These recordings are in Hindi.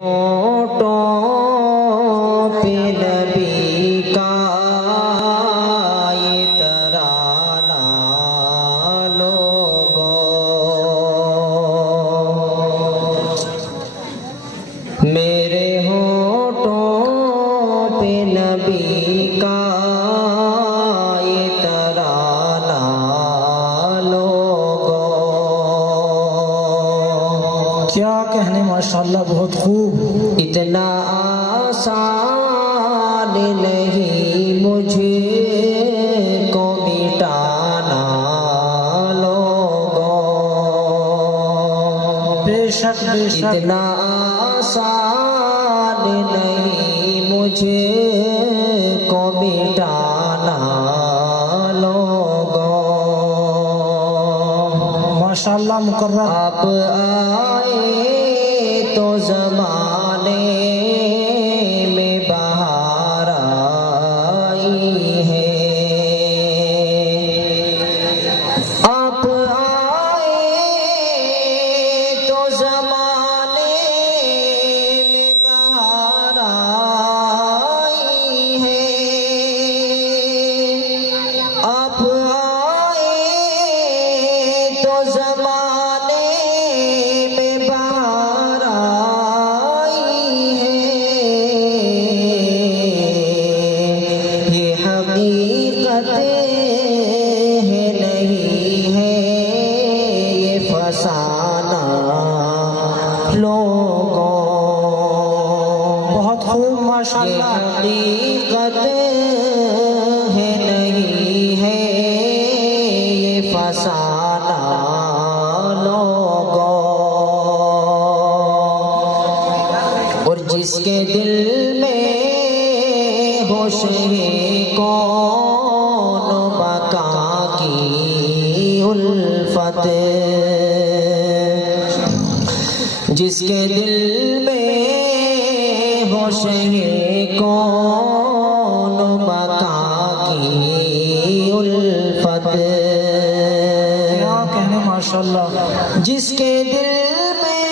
होठों पे नबी का ये तराना लोगों, मेरे होठों पे नबी का ये तराना लोगों। क्या कहने, माशाअल्लाह, बहुत खूब। इतना आसान नहीं मुझे को मिटाना लोगों, बेशक बेशक। इतना आसान नहीं मुझे को मिटाना लोगों। माशाअल्लाह मुकर्रम। आप आए तो ज़माने में बहार आई है, आप आए तो ज़माने में बहार आई है, आप आए तो ज़माने में बहार आई है। ये हकीकत है नहीं है ये फसाना लोगों। बहुत खूब ये माशाअल्लाह। हकीकत है नहीं है ये फसाना लोगों। और जिसके दिल में होश है कौन बका की उल्फत, जिसके दिल में होश है कौन बका की उल्फत, क्या कहने, माशाअल्लाह। जिसके दिल में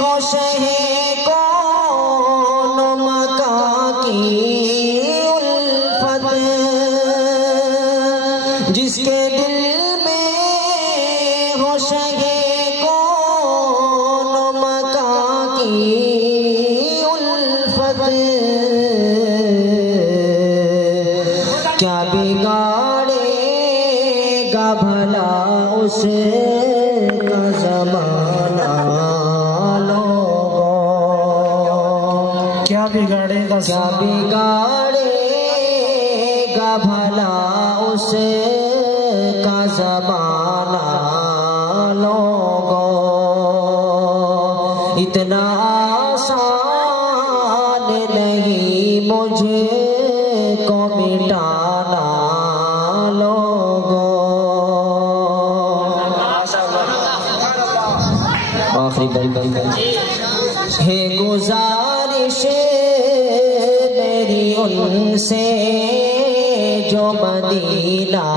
होश है कौन मका की उल्फत, जिसके दिल में होश है कौन मका की उल्फत, क्या बिगाड़ेगा भला उसका ज़माना लोगों। क्या बिगाड़ेगा, क्या बिगाड़ेगा भला उसका ज़माना लोगों। इतना आसान नहीं मुझे को मिटाना लोगों। आखिरी बंद है गुजारिश मेरी उनसे जो मदीना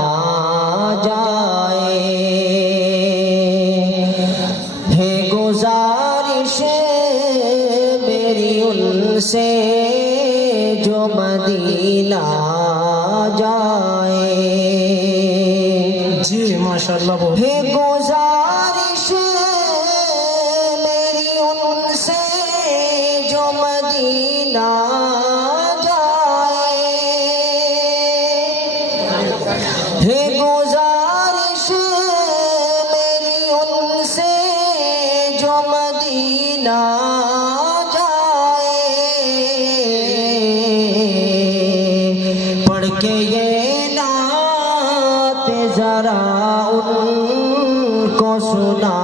जाए, है गुजारिश मेरी उनसे जो मदीना जाए। जी माशाअल्लाह, बहुत है गुजारिश मेरी उनसे जो मदीना जाए, है गुजारिश मेरी उनसे जो मदीना जाए। पढ़ के ये नात जरा उनको सुना